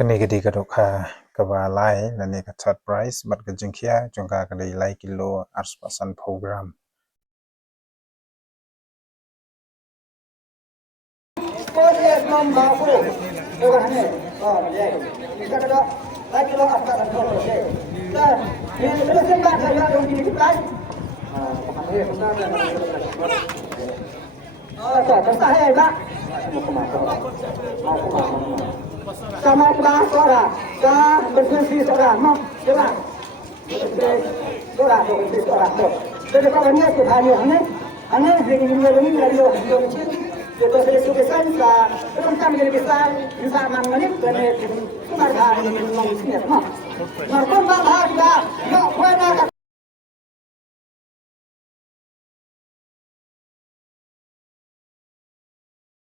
Kani gedi kadokha kabalai nani ka third prize bat ka jingkhia jongka kadai lai kilo 8% program. Sama kelas suara, bersih suara, mau jelas. Suara, bersih suara. Jadi kalau ni tu hanya ini dari kita sudah suksesan sa, terus kami jadi bisa mengenai sumber daya ini mungkin. Nah, pun bahagia, nak pernah